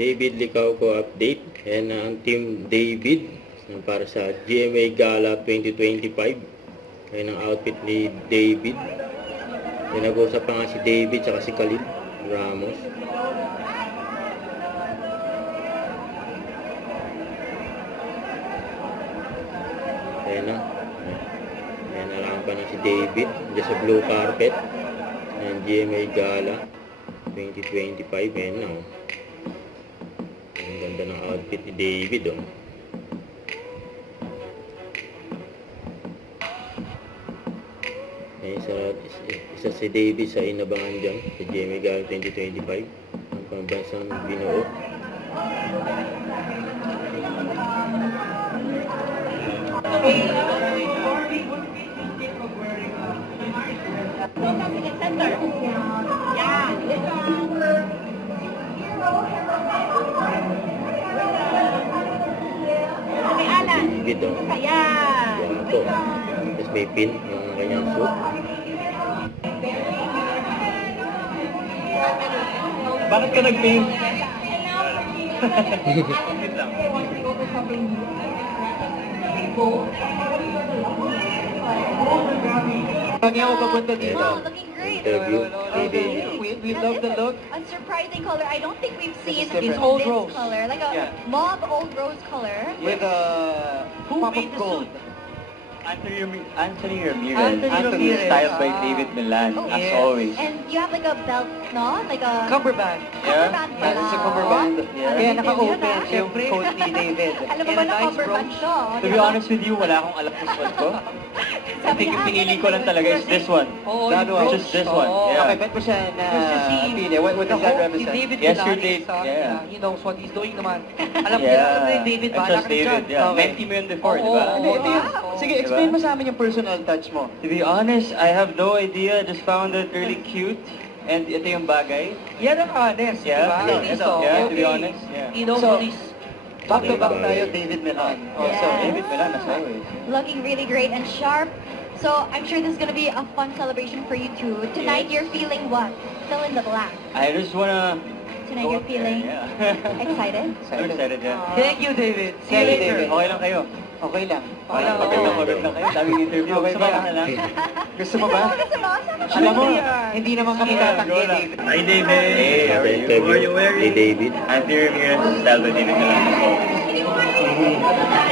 David Licauco update. Ayan na ang Team David para sa GMA Gala 2025. Ayan ang outfit ni David. Ayan, nag-usap pa nga si David at si Khalid Ramos. Ayan na. Ayan na lang pa na si David dyan sa blue carpet. Ayan, GMA Gala 2025. Ayan na, oh. Ang ganda ng outfit ni David, oh. Ayan, isa si David sa inabangan dyan sa GMA Gala 2025. Ang pambansang binuo. David, oh. Guwapo. Tapos may pin yung kanyang suit. Bakit ka nag-paint? Pag ako papunta dito. Wow, looking great. Interview. We love the look. Unsurprising color. I don't think we've seen It's this old rose. color. Like a mauve old rose color. With a pop of gold. Anthony Ramirez, styled by David Milan, Oh, as yes. always. And you have like a belt, no? Like a Cummerbund. Yeah. cummerbund Yeah, it's a cummerbund. Yeah. Kaya Alam mo naka-open yun, yung coat ni David. Alam mo And ba a na nice cummerbund brooch. to? To be honest with you, wala akong alam kung suot ko. I think yung pinili ko lang talaga is this one. Oh, That yung one. brooch. Just this one. Oh, Yeah. okay, bet mo siya na pili. What does that represent? David Yesterday, Milan, yeah. He knows what he's doing naman. Alam mo Yeah. David, I bahala trust ka dyan. David, yeah. Okay. Menti mo yun before, di Oo, ba? oo, ito yun. Wow. Sige, Diba? explain mo sa amin yung personal touch mo. To be honest, I have no idea. I just found it really cute. And ito yung bagay. Yan ang honest, Yeah, di ba? ito, yeah, to be honest, yeah. You know, So, back to back tayo, David Milan. Yeah. So, David Milan, as always. Looking really great and sharp. So I'm sure this is gonna be a fun celebration for you too. Tonight Yes. you're feeling what? Fill in the blank. I just wanna... Tonight go you're up there, feeling yeah. excited. I'm excited, yeah. Thank you, David. See you Thank you, later. David. Okay lang kayo. Okay lang. Okay lang, pagod lang kayo. Daming interview. Okay Gusto mo ba? na lang? Gusto mo ba? Gusto mo? Sama ko. Alam mo, hindi naman kami tatanggi, Go lang. David. Hi, David. Hey, how are you? Who are you wearing? Ni David. Anthony Ramirez, styled by David Milan, as always.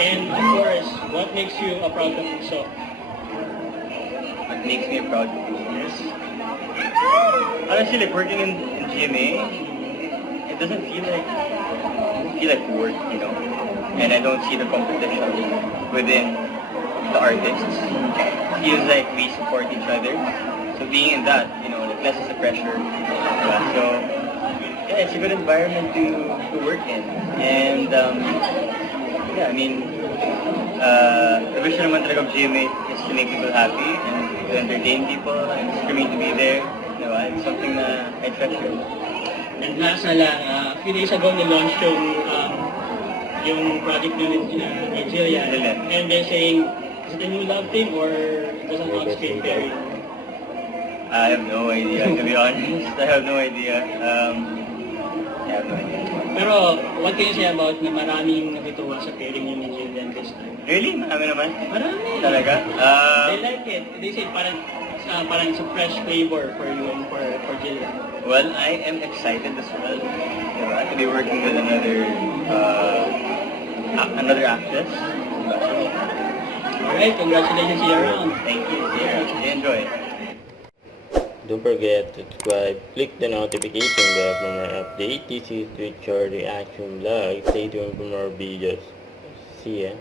And of course, what makes you a proud Kapuso? What makes me proud of business? Honestly, like working in GMA, it doesn't feel like work, you know. And I don't see the competition within the artists. It feels like we support each other. So being in that, you know, like lessens the pressure. So yeah, it's a good environment to work in. And yeah, I mean, the vision naman talaga of GMA is to make people happy and to entertain people and for me to be there. Diba? It's something na I treasure. And last na lang, a few days ago ni-launch yung project nyo ni Jillian. And they're saying, is it a new love team or just an on-screen pairing? I have no idea, to be honest. I have no idea. I have no idea. Pero what can you say about na maraming nakituwa sa pairing nyo ni Jillian this time? Really? Marami naman? Marami. Talaga? They like it. They say parang it's a fresh flavor for you and for Jillian. Well, I am excited as well. Diba? To be working with another actress. Alright, congratulations see you around. Thank you. Yeah, enjoy. Don't forget to subscribe, click the notification bell for more updates. This is Richard Reaction Vlog. Stay tuned for more videos. See ya.